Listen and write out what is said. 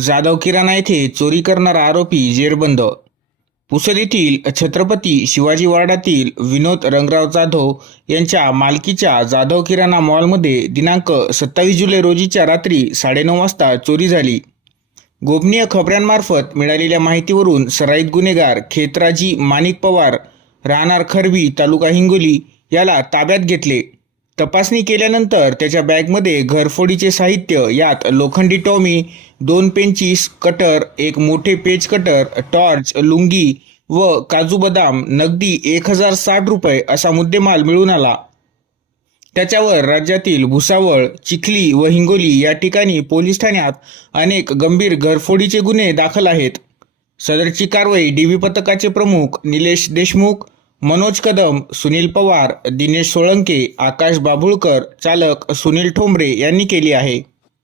जाधव किराणा येथे चोरी करणारा आरोपी जेरबंद. पुसद येथील छत्रपती शिवाजी वार्डातील विनोद रंगराव जाधव यांच्या मालकीच्या जाधव किराणा मॉलमध्ये दिनांक सत्तावीस जुलै रोजीच्या रात्री साडेनऊ वाजता चोरी झाली. गोपनीय खबऱ्यांमार्फत मिळालेल्या माहितीवरून सराईत गुन्हेगार खेतराजी माणिक पवार राहणार खरबी तालुका हिंगोली याला ताब्यात घेतले. तपासणी केल्यानंतर त्याच्या बॅगमध्ये घरफोडीचे साहित्य यात लोखंडी टॉमी दोन पेंचीस कटर एक मोठे पेज कटर टॉर्च लुंगी व काजू बदाम नगदी एक हजार साठ रुपये असा मुद्देमाल मिळून आला. त्याच्यावर राज्यातील भुसावळ चिखली व हिंगोली या ठिकाणी पोलीस ठाण्यात अनेक गंभीर घरफोडीचे गुन्हे दाखल आहेत. सदरची कारवाई डीबी पथकाचे प्रमुख निलेश देशमुख मनोज कदम सुनील पवार दिनेश सोळंके आकाश बाभुळकर चालक सुनील ठोंबरे यांनी केली आहे.